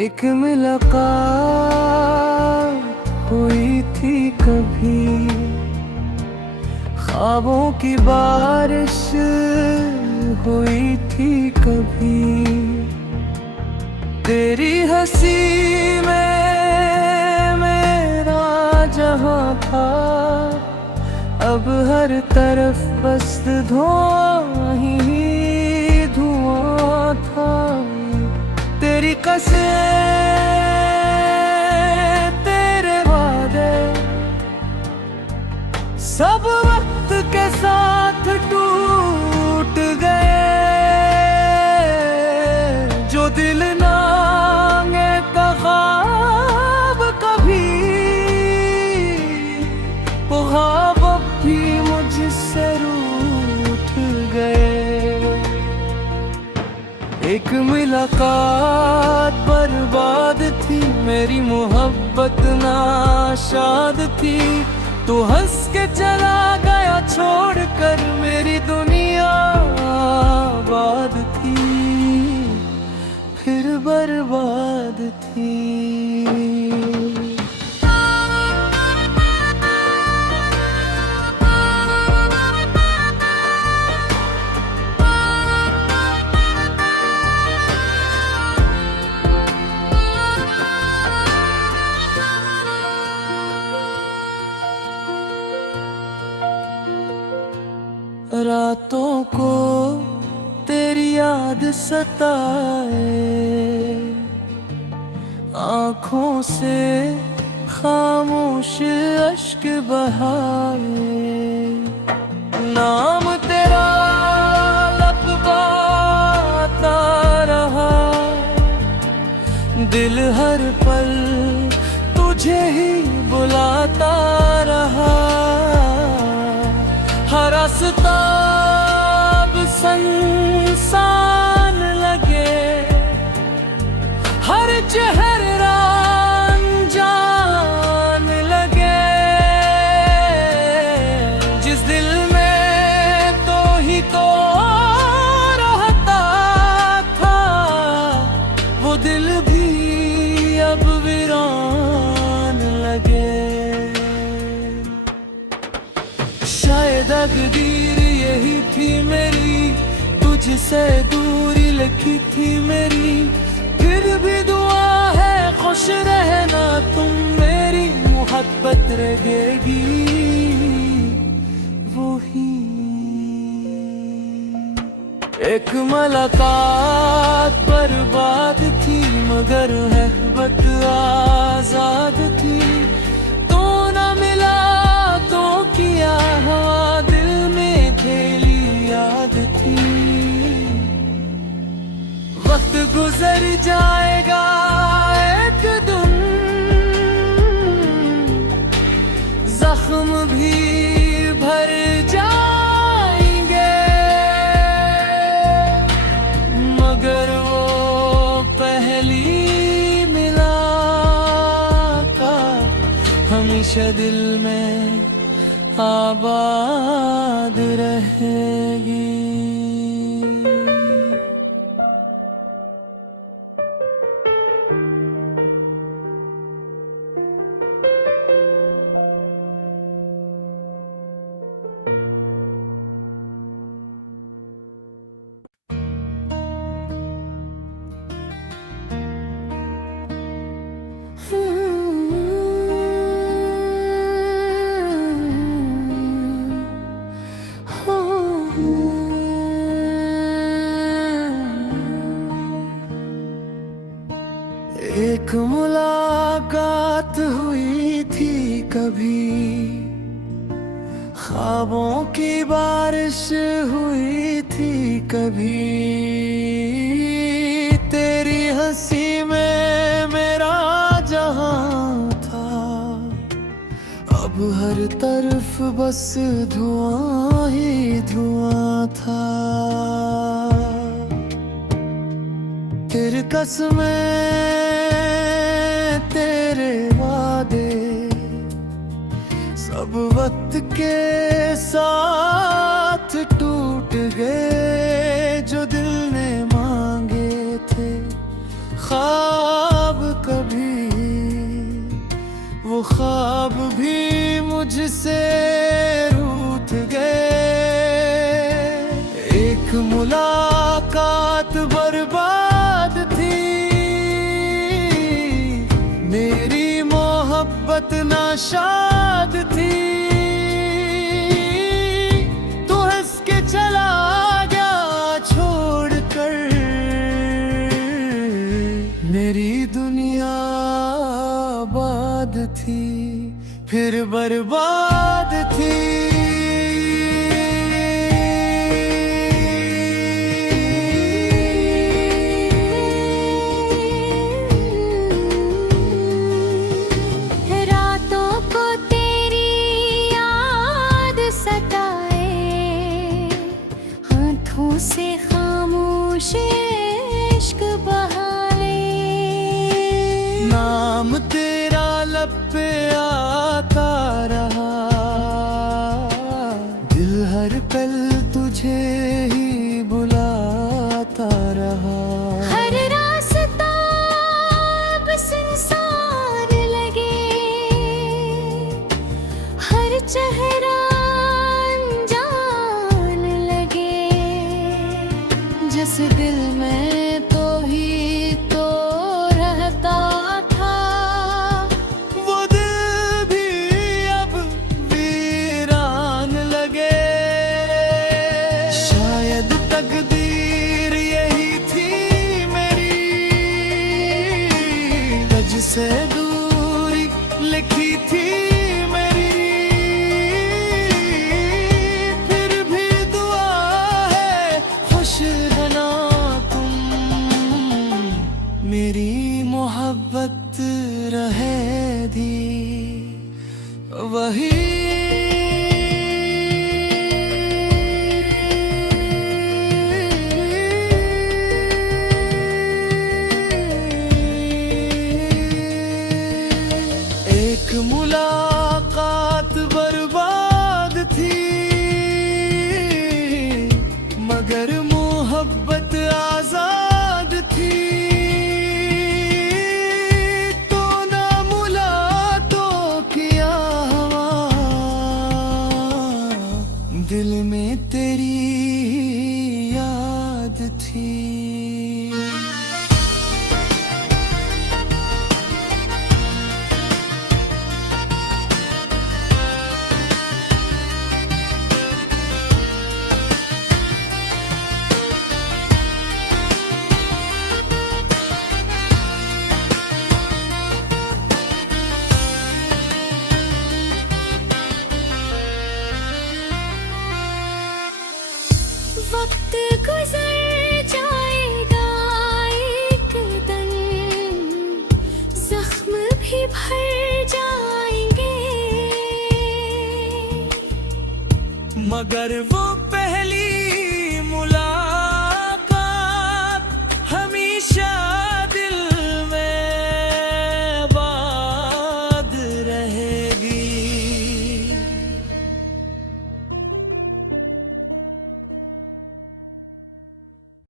एक मुलाकात हुई थी कभी, ख्वाबों की बारिश हुई थी कभी। तेरी हंसी में मेरा जहां था, अब हर तरफ बस धुआं ही धुआं था। तेरी कसम तेरे वादे सब वक्त के साथ टूट गए। जो दिल मांगे का ख्वाब कभी, वो ख्वाब भी मुझसे रूठ गए। एक मुलाकात बर्बाद थी, मेरी मोहब्बत नाशाद थी। तू हंस के चला गया छोड़कर, मेरी दुनिया आबाद थी फिर बर्बाद थी। रातों को तेरी याद सताए, आँखों से खामोश अश्क बहाए। नाम तेरा लब गाता रहा, दिल हर पल तुझे ही बुलाता रहा। हर रास्ता अब सुनसान लगे, हर चेहरा अनजान लगे। जिस दिल में तो ही तो रहता था, वो दिल भी अब वीरान लगे। शायद तकदीर यही थी मेरी, तुझसे दूरी लिखी थी मेरी। फिर भी दुआ है खुश रहना तुम, मेरी मोहब्बत रहेगी वही। एक मुलाकात बर्बाद थी, मगर रहमत आजाद थी। तू न मिला तो किया हवा, दिल में खेली याद थी। वक्त गुजर जाएगा एक दिन, जख्म भी भर जाएंगे, मगर वो पहली मुलाकात हमेशा दिल में आबाद रहेगी। एक मुलाकात हुई थी कभी, ख्वाबों की बारिश हुई थी कभी। तेरी हंसी में मेरा जहां हर तरफ बस धुआं ही धुआं था। फिर कसमें तेरे वादे सब वक्त के साथ टूट गए। जो दिल ने मांगे थे ख्वाब कभी, वो ख्वाब भी मुझसे रूठ गए। एक मुलाकात बर्बाद थी, मेरी मोहब्बत नाशाद थी। तू हंस के चला गया छोड़ कर, मेरी दुनिया आबाद थी फिर बर्बाद थी। रातों को तेरी याद सताए, हाथों से खामोश इश्क बहाए। नाम तेरा लब पे आता रहा, दिल हर पल तुझे ही बुलाता रहा। हर रास्ता अब सुनसान लगे, हर चेहरा अनजान लगे। जिस दिल में तो ही तो रहता था, वो दिल भी अब वीरान लगे। शायद तकदीर यही थी मेरी, तुझसे दूरी लिखी थी मेरी। फिर भी दुआ है खुश रहना तुम, मेरी मोहब्बत रहे दी वही